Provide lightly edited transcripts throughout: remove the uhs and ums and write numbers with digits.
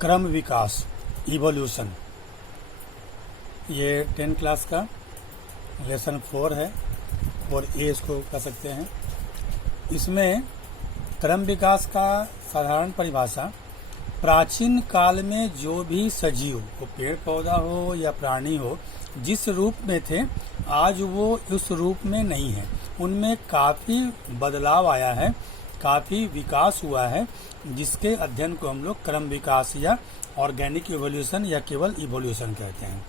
क्रम विकास, इवोल्यूशन, ये 10 क्लास का लेसन 4 है और ए इसको कह सकते हैं। इसमें क्रम विकास का साधारण परिभाषा, प्राचीन काल में जो भी सजीव, वो पेड़ पौधा हो या प्राणी हो, जिस रूप में थे आज वो उस रूप में नहीं है, उनमें काफ़ी बदलाव आया है, काफ़ी विकास हुआ है, जिसके अध्ययन को हम लोग क्रम विकास या ऑर्गेनिक इवोल्यूशन या केवल इवोल्यूशन कहते हैं।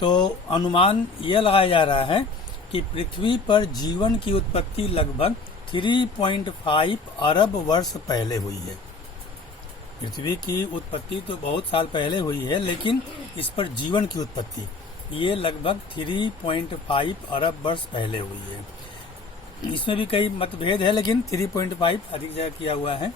तो अनुमान यह लगाया जा रहा है कि पृथ्वी पर जीवन की उत्पत्ति लगभग 3.5 अरब वर्ष पहले हुई है। पृथ्वी की उत्पत्ति तो बहुत साल पहले हुई है, लेकिन इस पर जीवन की उत्पत्ति ये लगभग 3.5 अरब वर्ष पहले हुई है। इसमें भी कई मतभेद है, लेकिन 3.5 अधिक जगह किया हुआ है।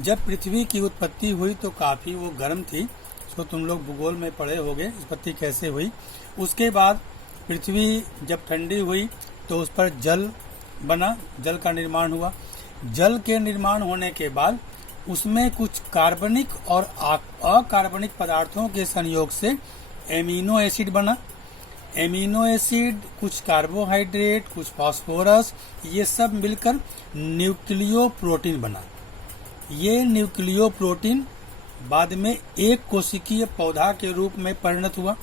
जब पृथ्वी की उत्पत्ति हुई तो काफ़ी वो गर्म थी, इसको तुम लोग भूगोल में पढ़े होंगे उत्पत्ति कैसे हुई। उसके बाद पृथ्वी जब ठंडी हुई तो उस पर जल बना, जल का निर्माण हुआ। जल के निर्माण होने के बाद उसमें कुछ कार्बनिक और अकार्बनिक पदार्थों के संयोग से एमिनो एसिड बना। एमिनो एसिड, कुछ कार्बोहाइड्रेट, कुछ फास्फोरस, ये सब मिलकर न्यूक्लियो प्रोटीन बना। ये न्यूक्लियो प्रोटीन बाद में एक कोशिकीय पौधा के रूप में परिणत हुआ।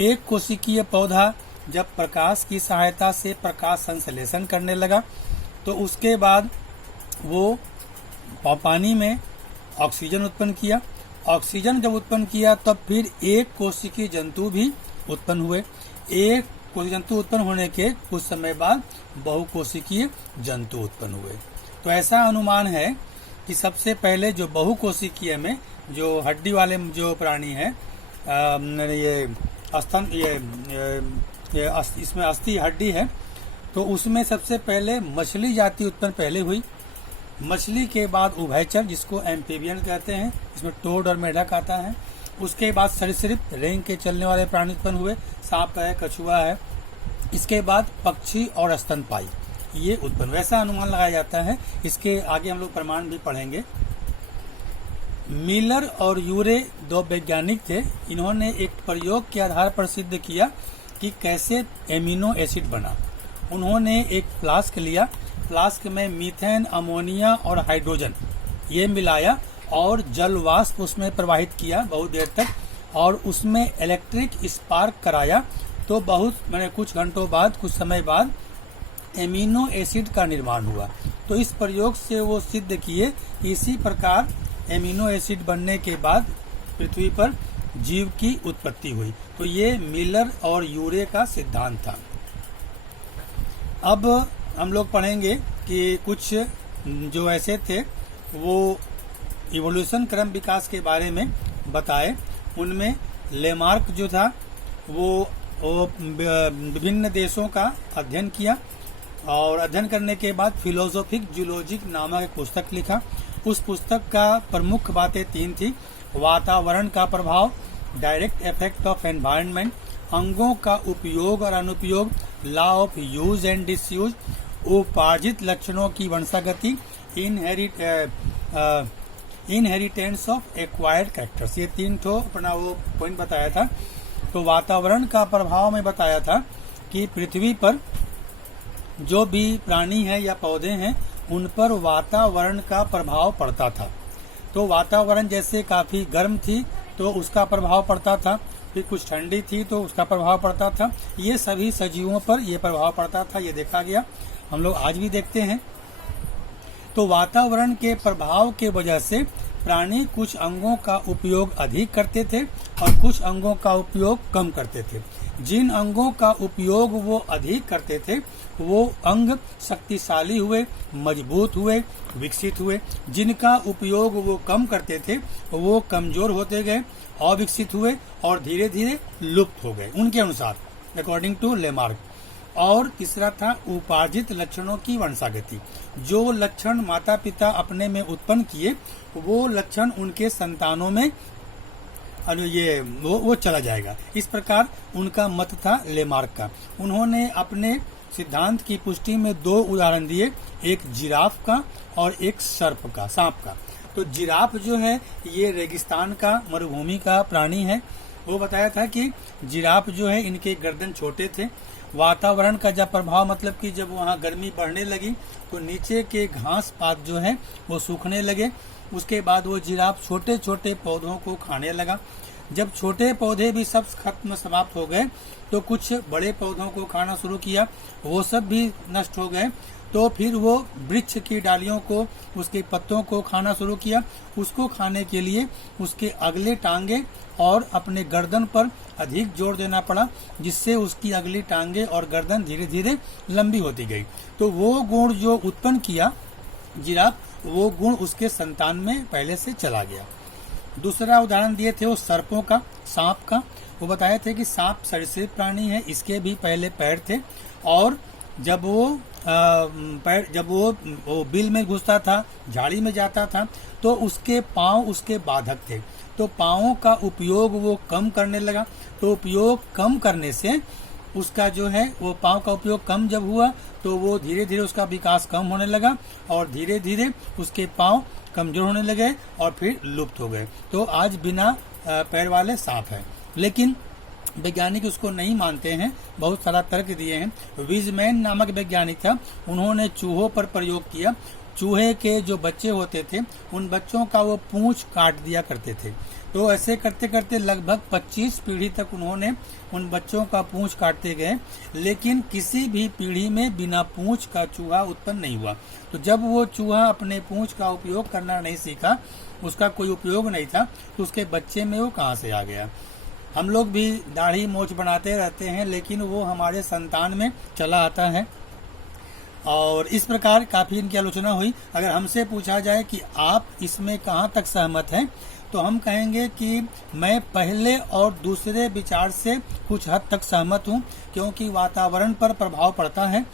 एक कोशिकीय पौधा जब प्रकाश की सहायता से प्रकाश संश्लेषण करने लगा तो उसके बाद वो पानी में ऑक्सीजन उत्पन्न किया। ऑक्सीजन जब उत्पन्न किया तब फिर एक कोशिकीय जंतु भी उत्पन्न हुए। एक कोशिकीय जंतु उत्पन्न होने के कुछ समय बाद बहुकोशिकीय जंतु उत्पन्न हुए। तो ऐसा अनुमान है कि सबसे पहले जो बहुकोशिकीय में जो हड्डी वाले जो प्राणी है, ये स्तन, इसमें अस्थि हड्डी है, तो उसमें सबसे पहले मछली जाति उत्पन्न पहले हुई। मछली के बाद उभयचर, जिसको एम्फीबियन कहते हैं, इसमें टोड और मेढक आता है। उसके बाद सरीसृप, रेंग के चलने वाले प्राणी उत्पन्न हुए, सांप है, कछुआ है। इसके बाद पक्षी और स्तनपायी ये उत्पन्न हुए। ऐसा अनुमान लगाया जाता है। इसके आगे हम लोग प्रमाण भी पढ़ेंगे। मिलर और यूरे दो वैज्ञानिक थे। इन्होंने एक प्रयोग के आधार पर सिद्ध किया कि कैसे एमिनो एसिड बना। उन्होंने एक फ्लास्क लिया, फ्लास्क में मीथेन, अमोनिया और हाइड्रोजन ये मिलाया और जल वाष्प उसमें प्रवाहित किया बहुत देर तक, और उसमें इलेक्ट्रिक स्पार्क कराया। तो कुछ घंटों बाद, कुछ समय बाद एमिनो एसिड का निर्माण हुआ। तो इस प्रयोग से वो सिद्ध किए इसी प्रकार एमिनो एसिड बनने के बाद पृथ्वी पर जीव की उत्पत्ति हुई। तो ये मिलर और यूरे का सिद्धांत था। अब हम लोग पढ़ेंगे कि कुछ जो ऐसे थे वो इवोल्यूशन क्रम विकास के बारे में बताए। उनमें लेमार्क जो था वो विभिन्न देशों का अध्ययन किया और अध्ययन करने के बाद फिलोसोफिक जूलॉजिक नामक एक पुस्तक लिखा। उस पुस्तक का प्रमुख बातें 3 थी: वातावरण का प्रभाव, डायरेक्ट इफेक्ट ऑफ एनवायरनमेंट, अंगों का उपयोग और अनुपयोग, law of use and disuse, उपार्जित लक्षणों की वंशागति, इनहेरिटेंस ऑफ एक्वायर्ड कैरेक्टर्स। ये 3 अपना वो पॉइंट बताया था। तो वातावरण का प्रभाव में बताया था कि पृथ्वी पर जो भी प्राणी है या पौधे हैं उन पर वातावरण का प्रभाव पड़ता था। तो वातावरण जैसे काफी गर्म थी तो उसका प्रभाव पड़ता था, फिर कुछ ठंडी थी तो उसका प्रभाव पड़ता था। ये सभी सजीवों पर ये प्रभाव पड़ता था, ये देखा गया, हम लोग आज भी देखते हैं। तो वातावरण के प्रभाव के वजह से प्राणी कुछ अंगों का उपयोग अधिक करते थे और कुछ अंगों का उपयोग कम करते थे। जिन अंगों का उपयोग वो अधिक करते थे वो अंग शक्तिशाली हुए, मजबूत हुए, विकसित हुए। जिनका उपयोग वो कम करते थे वो कमजोर होते गए, अविकसित हुए और धीरे धीरे लुप्त हो गए, उनके अनुसार, अकॉर्डिंग टू लेमार्क। और तीसरा था उपार्जित लक्षणों की वंशागति। जो लक्षण माता पिता अपने में उत्पन्न किए वो लक्षण उनके संतानों में वो चला जाएगा। इस प्रकार उनका मत था लेमार्क का। उन्होंने अपने सिद्धांत की पुष्टि में 2 उदाहरण दिए, एक जिराफ का और एक सर्प का, सांप का। तो जिराफ जो है ये रेगिस्तान का, मरुभूमि का प्राणी है। वो बताया था कि जिराफ जो है इनके गर्दन छोटे थे। वातावरण का जब प्रभाव, मतलब कि जब वहाँ गर्मी बढ़ने लगी तो नीचे के घास पात जो है वो सूखने लगे। उसके बाद वो जिराफ छोटे छोटे पौधों को खाने लगा। जब छोटे पौधे भी सब खत्म समाप्त हो गए तो कुछ बड़े पौधों को खाना शुरू किया, वो सब भी नष्ट हो गए। तो फिर वो वृक्ष की डालियों को, उसके पत्तों को खाना शुरू किया। उसको खाने के लिए उसके अगले टांगे और अपने गर्दन पर अधिक जोर देना पड़ा, जिससे उसकी अगली टांगे और गर्दन धीरे धीरे लंबी होती गई। तो वो गुण जो उत्पन्न किया जिराफ, वो गुण उसके संतान में पहले से चला गया। दूसरा उदाहरण दिए थे वो सर्पों का, सांप का। वो बताए थे कि सांप सरीसृप प्राणी है, इसके भी पहले पैर थे और जब वो बिल में घुसता था, झाड़ी में जाता था, तो उसके पांव उसके बाधक थे। तो पांवों का उपयोग वो कम करने लगा। तो उपयोग कम करने से उसका जो है वो पांव का उपयोग कम जब हुआ तो वो धीरे धीरे उसका विकास कम होने लगा और धीरे धीरे उसके पांव कमजोर होने लगे और फिर लुप्त हो गए। तो आज बिना पैर वाले सांप है, लेकिन वैज्ञानिक उसको नहीं मानते हैं, बहुत सारा तर्क दिए हैं। विजमैन नामक वैज्ञानिक था, उन्होंने चूहों पर प्रयोग किया। चूहे के जो बच्चे होते थे उन बच्चों का वो पूंछ काट दिया करते थे। तो ऐसे करते करते लगभग 25 पीढ़ी तक उन्होंने उन बच्चों का पूंछ काटते गए, लेकिन किसी भी पीढ़ी में बिना पूंछ का चूहा उत्पन्न नहीं हुआ। तो जब वो चूहा अपने पूंछ का उपयोग करना नहीं सीखा, उसका कोई उपयोग नहीं था, तो उसके बच्चे में वो कहाँ से आ गया। हम लोग भी दाढ़ी मोछ बनाते रहते हैं, लेकिन वो हमारे संतान में चला आता है। और इस प्रकार काफी इनकी आलोचना हुई। अगर हमसे पूछा जाए कि आप इसमें कहाँ तक सहमत हैं, तो हम कहेंगे कि मैं पहले और दूसरे विचार से कुछ हद तक सहमत हूँ, क्योंकि वातावरण पर प्रभाव पड़ता है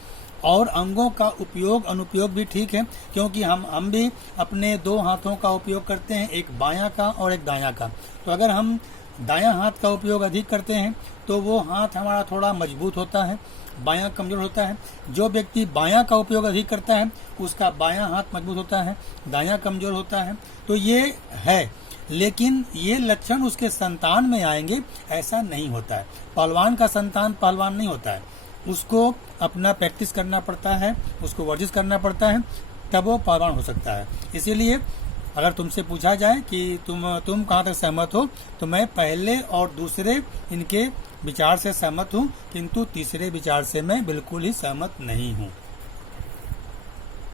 और अंगों का उपयोग अनुपयोग भी ठीक है, क्योंकि हम भी अपने 2 हाथों का उपयोग करते हैं, एक बायां का और एक दायां का। तो अगर हम दायां हाथ का उपयोग अधिक करते हैं तो वो हाथ हमारा थोड़ा मजबूत होता है, बायां कमजोर होता है। जो व्यक्ति बायां का उपयोग अधिक करता है उसका बायां हाथ मजबूत होता है, दायां कमजोर होता है। तो ये है, लेकिन ये लक्षण उसके संतान में आएंगे ऐसा नहीं होता है। पहलवान का संतान पहलवान नहीं होता है, उसको अपना प्रैक्टिस करना पड़ता है, उसको वर्जिश करना पड़ता है, तब वो पहलवान हो सकता है। इसीलिए अगर तुमसे पूछा जाए कि तुम कहाँ तक सहमत हो, तो मैं पहले और दूसरे इनके विचार से सहमत हूँ, किंतु तीसरे विचार से मैं बिल्कुल ही सहमत नहीं हूँ।